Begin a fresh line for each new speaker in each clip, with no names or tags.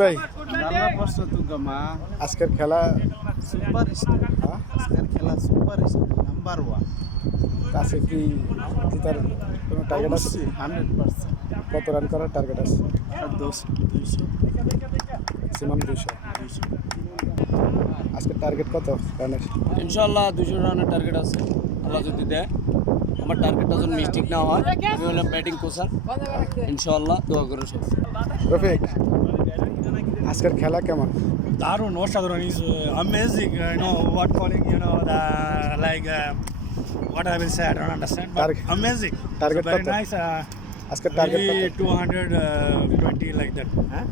ভাই। আজকের খেলা
সুপার স্টার।
হ্যাঁ?
আজকের খেলা সুপার স্টার নাম্বার ওয়ান।
কাছে কি জেতার কোনো টার্গেট আছে?
হান্ড্রেড পার্সেন্ট
কত রান করার টার্গেট আছে?
দশ
ম্যাক্সিমাম দুশো আজকের টার্গেট কত? রানের
ইনশাল্লাহ দুশো রানের টার্গেট আছে। আল্লাহ যদি দেয়। আমার টার্গেটটা যেন মিস্টেক না হয় আমি হলাম ব্যাটিং কোচার ইনশাল্লাহ দোয়া করে সব
রফিক আজকের খেলা কেমন
দারুণ অসাধারণ is amazing you know what calling you know the like I don't understand. But
Target-
amazing.
target
So very
কত?
nice. Uh,
আজকের target
maybe 220 like that. Huh?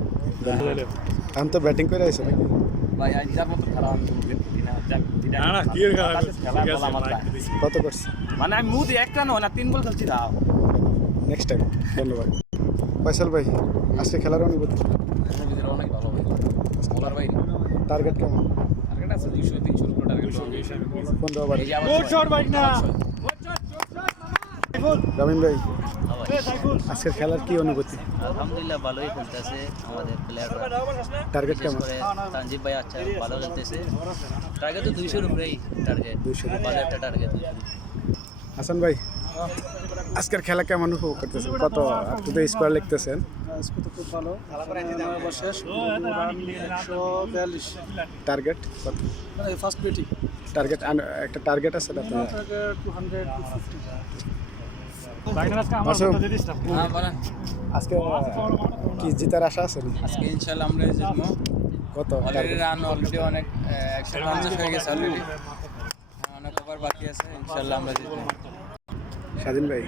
এখন তো ব্যাটিং করে আছে নাকি
ভাই আজ যার মতো খারাপ আমি
কত করছে?
মানে আমি মুদি একটা নয় না তিন বল খেলছি তাও
নেক্সট টাইম ধন্যবাদ। ফয়সাল ভাই আজকে খেলার অনুভূতি?
অনেক ভালো ভাই বলার বাইরে
টার্গেট কেমন
টার্গেট আছে দুইশো তিনশো উপরে টার্গেট
পনেরো ওভার
ভাই,
ভাই আজকের খেলার কি অনুভূতি?
আলহামদুলিল্লাহ ভালোই খেলতেছে আমাদের প্লেয়াররা
টার্গেট কেমন?
তানজিব ভাই আচ্ছা ভালো খেলতেছে। টার্গেট তো দুইশোর উপরেই টার্গেট
200 র
ভালো একটা টার্গেট
হাসান ভাই আজকের খেলা কেমন উপভোগ করতেছেন? কত? আপনি তো স্কোয়ার লিখতেছেন।
আজকে তো খুব ভালো। শেষ একশো বিয়াল্লিশ।
টার্গেট কত?
ফার্স্ট ব্যাটিং
টার্গেট একটা টার্গেট আছে না? আপনার
টু হান্ড্রেড টু ফিফটি
আজকে কি জিতার আশা আছে
আজকে ইনশাল্লাহ আমরা জিতবো।
কত?
অলরেডি রান অলরেডি অনেক হয়ে গেছে অলরেডি অনেক ওভার বাকি আছে ইনশাল্লাহ আমরা জিতবো।
স্বাধীন ভাই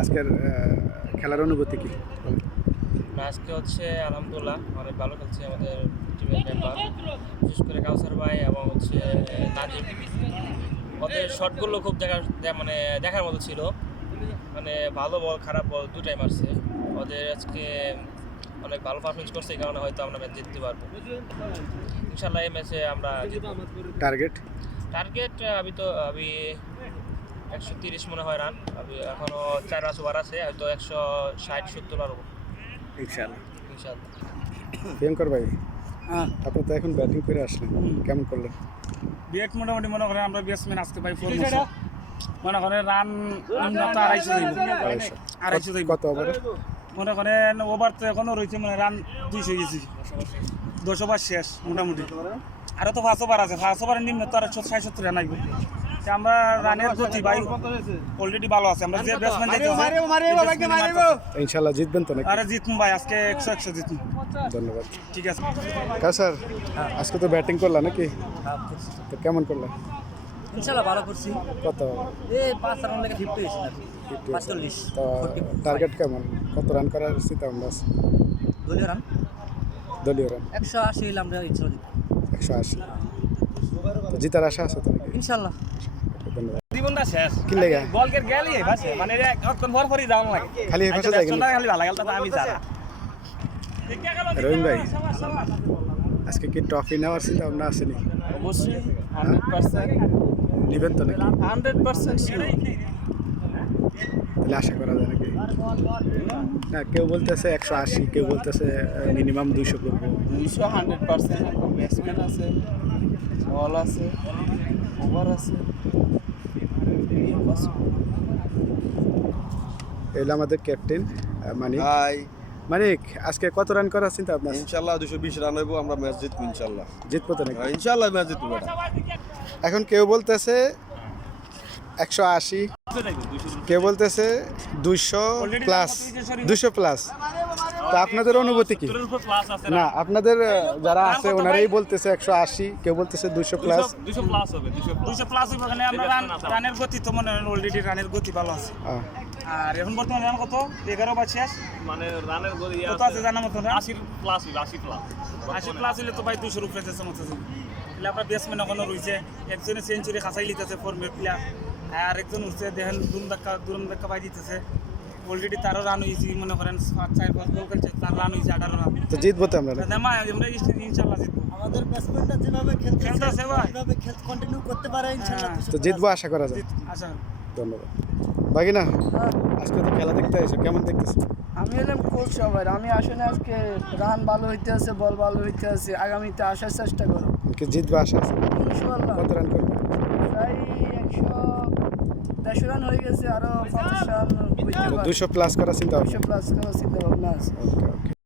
আজকের খেলার অনুভূতি কি?
আজকে হচ্ছে আলহামদুলিল্লাহ অনেক ভালো খেলছে আমাদের টিমের মেম্বার বিশেষ করে কাউসার ভাই এবং হচ্ছে নাজিম ওদের শটগুলো খুব দেখা মানে দেখার মতো ছিল। মানে ভালো বল খারাপ বল দুটাই মারছে। ওদের আজকে অনেক ভালো পারফরমেন্স করছে এই কারণে হয়তো আমরা ম্যাচ জিততে পারব। ইনশাল্লাহ এই ম্যাচে আমরা
টার্গেট
টার্গেট আমি তো আমি একশো তিরিশ মনে হয় রান আমি এখনও চার পাঁচ ওভার আছে হয়তো একশো ষাট সত্তর পারব।
ইনশাআল্লাহ।
ইনশাল্লাহ
প্রিয়ঙ্কর ভাই। আপনি তো এখন ব্যাটিং করে আসলেন। কেমন করলেন?
বিয়েট মোটামুটি মনে করেন আমরা ব্যাটসম্যান আজকে ভাই ফোর মনে করেন রান উন্নত আড়াইশো যাইব।
আড়াইশো
যাইব।
কত ওভারে?
মনে করেন ওভার তো এখনও রয়েছে মানে রান দুইশো গেছি দশ ওভার শেষ মোটামুটি। আরও তো পাঁচ ওভার আছে। পাঁচ ওভারের নিম্ন তো আর ষাট সত্তর রান আইব। আমরা রানের গতি ভাই অলরেডি ভালো আছে। আমরা যে ব্যাটসম্যান যাইতেছে
ইনশাআল্লাহ জিতবেন তো নাকি?
আরে জিতমু ভাই আজকে একশো একশো জিতমু।
ধন্যবাদ।
ঠিক আছে।
কাউসার আজকে তো ব্যাটিং করলাম নাকি? তো কেমন করলাম
ইনশাল্লাহ ভালো করছি।
কত?
এই পাঁচ রান লেগে ফিফটি হয়েছে পাঁচচল্লিশ
তো টার্গেট কেমন? কত রান করার চিন্তা ভাবনা আছে?
দলীয় রান
দলীয় রান
একশো আশি হইলে আমরা জিতবো।
একশো আশি। তো জিতার আশা আছে তো
ইনশাল্লাহ।
ধন্যবাদ।
জীবনটা শেষ।
কি লেগে?
বলকে গেলি ভাসে মানে অক্ষণ ভর ভরই যাওয়া লাগে।
খালি এই পাশে যাই
খালি ভালো গেল আমি যারা।
রহিম ভাই আজকে কি ট্রফি নেওয়ার চিন্তা ভাবনা আছে নাকি?
অবশ্যই হান্ড্রেড পার্সেন্ট
নিবেন তো নাকি?
হান্ড্রেড পার্সেন্ট
তাহলে আশা করা যায় নাকি? না কেউ বলতেছে একশো আশি কেউ বলতেছে মিনিমাম দুইশো করব।
দুইশো হান্ড্রেড পার্সেন্ট ব্যাটসম্যান আছে বল আছে ওভার আছে।
এগুলো আমাদের ক্যাপ্টেন মানিক।
হাই
মানিক আজকে কত রান করার চিন্তা আপনার
ইনশাল্লাহ দুশো বিশ রান হইব আমরা ম্যাচ জিতবো ইনশাল্লাহ
জিতবো তো নাকি?
হ্যাঁ, ইনশাল্লাহ ম্যাচ জিতবো
এখন কেউ বলতেছে একশো আশি কেউ বলতেছে দুইশো প্লাস দুশো প্লাস তা আপনাদের অনুভূতি কি? না আপনাদের যারা আছে ওনারাই বলতেছে একশো আশি কেউ বলতেছে দুশো প্লাস
দুশো প্লাস হবে
দুইশো প্লাস হইব এখানে আমরা রান রানের গতি তো মনে হয় অলরেডি রানের গতি ভালো আছে। আর এখন বর্তমানে রান কত? এগারো বা শেষ
মানে রানের গড়ি
কত আছে জানা মতো
আশির প্লাস হইবে আশি প্লাস
আশি প্লাস হলে তো ভাই দুশোর উপরে যেতে মতো তাহলে আমরা ব্যাটসম্যান এখনও রয়েছে। একজনে সেঞ্চুরি খাসাই লিতেছে ফর্মের প্লেয়ার আর একজন উঠছে দেখেন দুম ধাক্কা দুরম ধাক্কা পাই দিতেছে। অলরেডি তারও রান হয়েছে মনে করেন পাঁচ চার পাঁচ গোল খেলছে তার রান হয়েছে আঠারো রান
তো জিতবো তো আমরা?
না আমরা ইনশাল্লাহ জিতবো।
আমাদের ব্যাটসম্যানরা যেভাবে খেলতেছে
ভাই।
যেভাবে খেল কন্টিনিউ করতে পারে ইনশাআল্লাহ
হ্যাঁ।
তো জিতবো আশা করা যায়।
আচ্ছা।
ধন্যবাদ। বাকি না আজকে তো খেলা দেখতে এসে কেমন দেখতেছে?
আমি হলাম কোচ সবার আমি আসলে আজকে রান ভালো হইতে আছে বল ভালো হইতে আছে আগামীতে আসার চেষ্টা করো
কি জিতবে আশা আছে? কত রান করবে?
প্রায় একশো দেড়শো রান হয়ে গেছে আরও পঞ্চাশ রান
দুশো প্লাস করার চিন্তা
দুশো প্লাস চিন্তা ভাবনা আছে।
ওকে ওকে